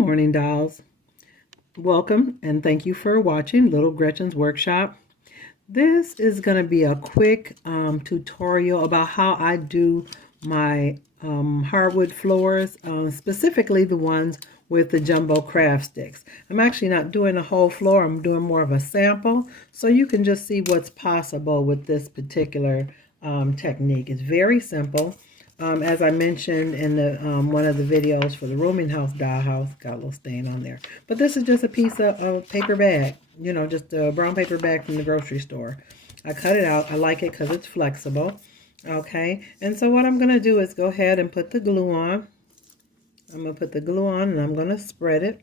morning, dolls. Welcome and thank you for watching Little Gretchen's workshop. This is going to be a quick tutorial about how I do my hardwood floors, specifically the ones with the jumbo craft sticks. I'm actually not doing a whole floor, I'm doing more of a sample, so you can just see what's possible with this particular technique. It's very simple. As I mentioned in the one of the videos for the rooming house dollhouse, got a little stain on there. But this is just a piece of a paper bag, you know, just a brown paper bag from the grocery store. I cut it out. I like it because it's flexible. Okay, and so what I'm going to do is go ahead and put the glue on. I'm going to put the glue on and I'm going to spread it.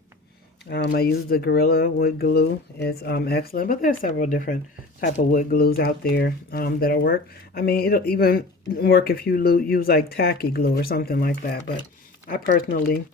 I use the Gorilla wood glue. It's excellent, but there's several different type of wood glues out there that'll work. I mean, it'll even work if you use like tacky glue or something like that, but I personally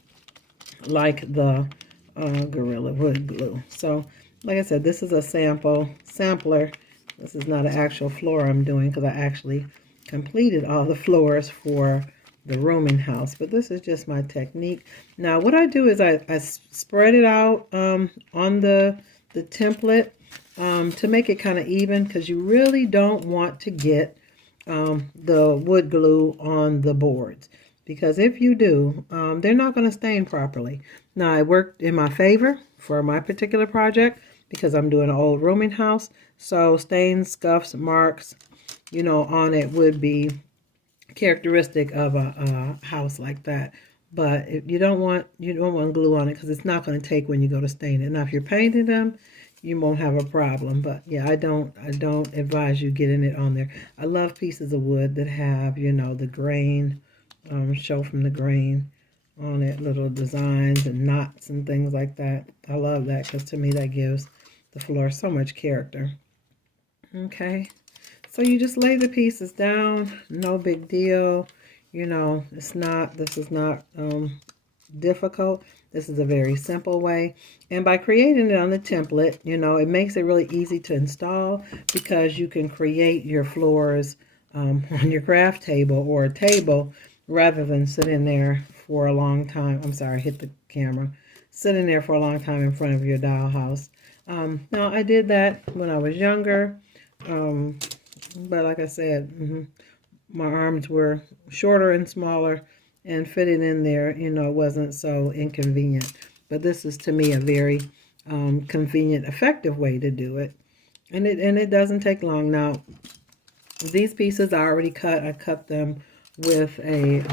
like the Gorilla wood glue. So, like I said, this is a sampler. This is not an actual floor I'm doing because I actually completed all the floors for the rooming house, but this is just my technique. Now what I do is I spread it out on the template to make it kind of even, because you really don't want to get the wood glue on the boards, because if you do, they're not going to stain properly. Now it worked in my favor for my particular project because I'm doing an old rooming house, so stains, scuffs, marks, you know, on it would be characteristic of a house like that. But if you don't want glue on it, because it's not going to take when you go to stain it. Now if you're painting them, you won't have a problem, but yeah, I don't advise you getting it on there. I love pieces of wood that have, you know, the grain, show from the grain on it, little designs and knots and things like that. I love that because to me that gives the floor so much character. Okay, so you just lay the pieces down, no big deal. You know, this is not difficult. This is a very simple way. And by creating it on the template, you know, it makes it really easy to install, because you can create your floors on your craft table or a table rather than sitting there for a long time. I'm sorry, hit the camera. Sitting there for a long time in front of your dollhouse. Now, I did that when I was younger. But like I said, my arms were shorter and smaller, and fitting in there, you know, wasn't so inconvenient. But this is, to me, a very convenient, effective way to do it. And it doesn't take long. Now, these pieces I already cut. I cut them with a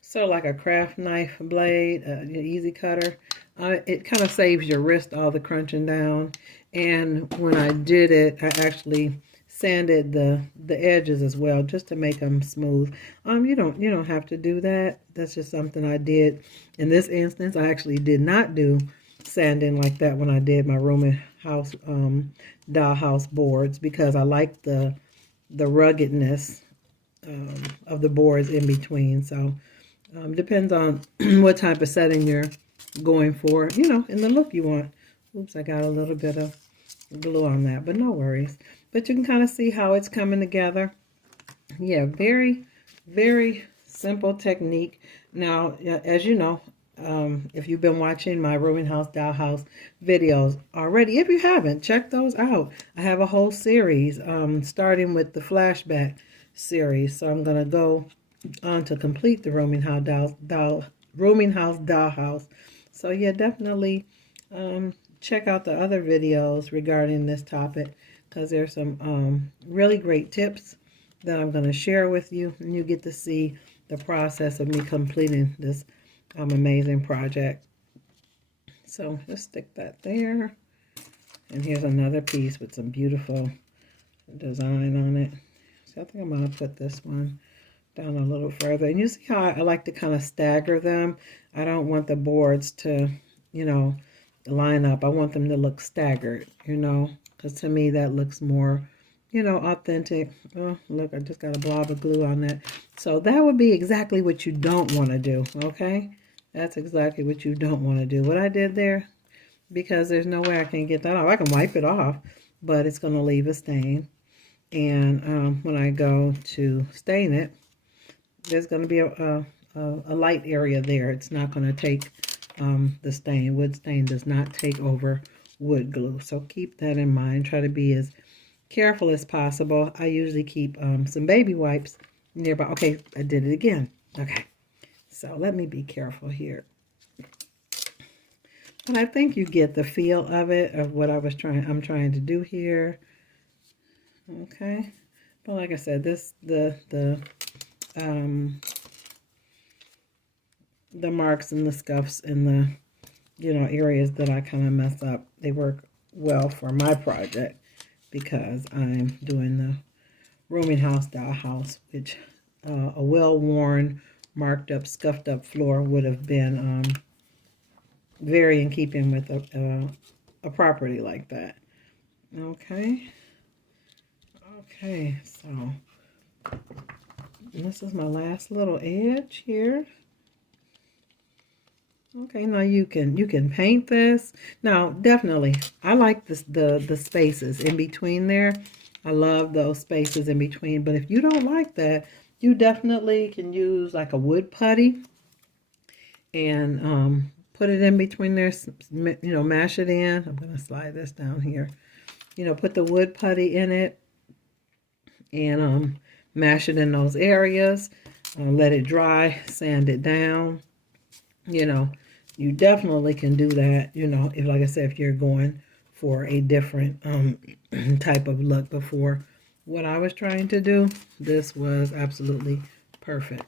sort of like a craft knife blade, an easy cutter. It kind of saves your wrist all the crunching down. And when I did it, I actually sanded the edges as well, just to make them smooth. You don't have to do that. That's just something I did in this instance. I actually did not do sanding like that when I did my rooming house dollhouse boards, because I like the ruggedness of the boards in between. So depends on what type of setting you're going for, you know, and the look you want. Oops, I got a little bit of glue on that, but no worries. But you can kind of see how it's coming together. Yeah, very, very simple technique. Now, as you know, if you've been watching my rooming house dollhouse videos already, if you haven't, check those out. I have a whole series starting with the flashback series. So I'm going to go on to complete the rooming house dollhouse. So yeah, definitely check out the other videos regarding this topic, because there's some really great tips that I'm going to share with you, and you get to see the process of me completing this amazing project. So let's stick that there. And here's another piece with some beautiful design on it. So I think I'm going to put this one down a little further. And you see how I like to kind of stagger them. I don't want the boards to, you know, line up. I want them to look staggered, you know, because to me that looks more, you know, authentic. Oh, look, I just got a blob of glue on that. So that would be exactly what you don't want to do, okay? That's exactly what you don't want to do. What I did there, because there's no way I can get that off. I can wipe it off, but it's going to leave a stain. And when I go to stain it, there's going to be a light area there. It's not going to take the stain. Wood stain does not take over wood glue. So keep that in mind. Try to be as careful as possible. I usually keep some baby wipes nearby. Okay, I did it again. Okay, so let me be careful here. But I think you get the feel of it, of what I'm trying to do here. Okay, but like I said, the marks and the scuffs and the, you know, areas that I kind of mess up, they work well for my project because I'm doing the rooming house dollhouse, which a well-worn, marked up, scuffed up floor would have been very in keeping with a property like that. Okay. Okay, so this is my last little edge here. Okay, now you can paint this. Now, definitely, I like this, the spaces in between there. I love those spaces in between. But if you don't like that, you definitely can use like a wood putty and put it in between there. You know, mash it in. I'm gonna slide this down here. You know, put the wood putty in it and mash it in those areas. Let it dry. Sand it down. You know. You definitely can do that, you know, if, like I said, if you're going for a different type of look. Before what I was trying to do, this was absolutely perfect.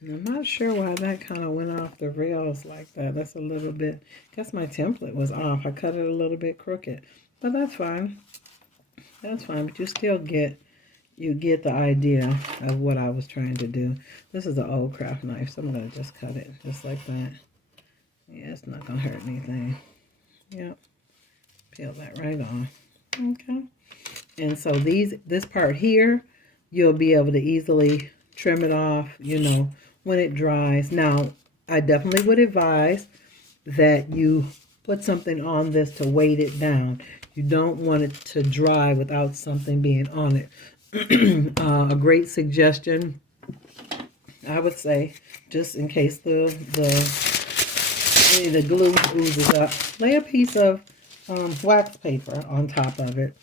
And I'm not sure why that kind of went off the rails like that. That's a little bit, I guess my template was off. I cut it a little bit crooked, but that's fine. That's fine, but you still get the idea of what I was trying to do. This is an old craft knife, so I'm going to just cut it just like that. Yeah, it's not going to hurt anything. Yep. Peel that right on. Okay. And so this part here, you'll be able to easily trim it off, you know, when it dries. Now, I definitely would advise that you put something on this to weight it down. You don't want it to dry without something being on it. A great suggestion, I would say, just in case the glue oozes up, lay a piece of wax paper on top of it,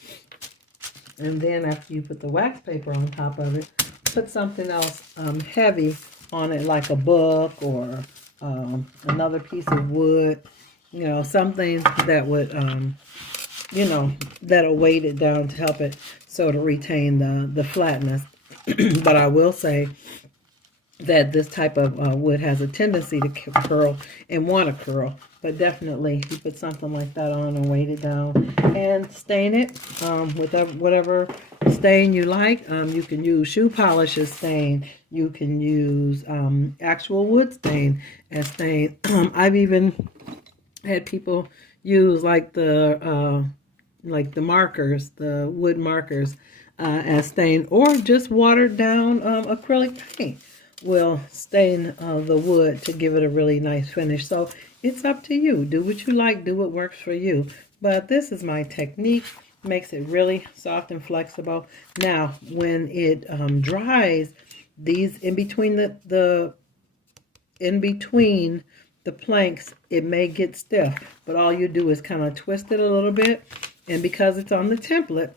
and then after you put the wax paper on top of it, put something else heavy on it, like a book or another piece of wood, you know, something that would you know, that'll weight it down to help it so to retain the flatness. But I will say that this type of wood has a tendency to curl and want to curl. But definitely, you put something like that on and weight it down and stain it with whatever stain you like. You can use shoe polish as stain. You can use actual wood stain as stain. I've even had people use like the markers, the wood markers as stain, or just watered down acrylic paint will stain the wood to give it a really nice finish. So it's up to you. Do what you like, do what works for you. But this is my technique. Makes it really soft and flexible. Now, when it dries, these in between the planks, it may get stiff, but all you do is kind of twist it a little bit, and because it's on the template,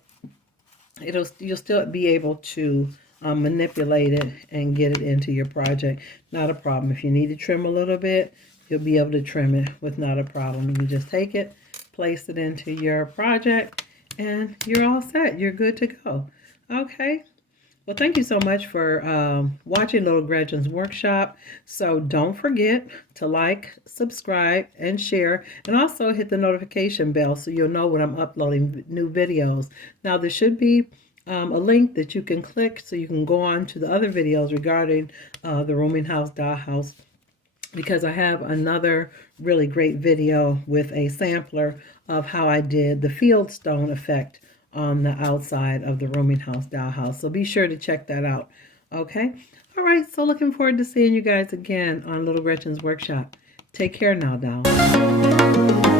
you'll still be able to manipulate it and get it into your project. Not a problem. If you need to trim a little bit, you'll be able to trim it with not a problem. You just take it, place it into your project, and you're all set. You're good to go. Okay. Well, thank you so much for watching Little Gretchen's workshop. So don't forget to like, subscribe, and share, and also hit the notification bell so you'll know when I'm uploading new videos. Now, there should be a link that you can click so you can go on to the other videos regarding the rooming house dollhouse, because I have another really great video with a sampler of how I did the field stone effect on the outside of the rooming house dollhouse. So be sure to check that out. Okay? All right, so looking forward to seeing you guys again on Little Gretchen's workshop. Take care now, dolls.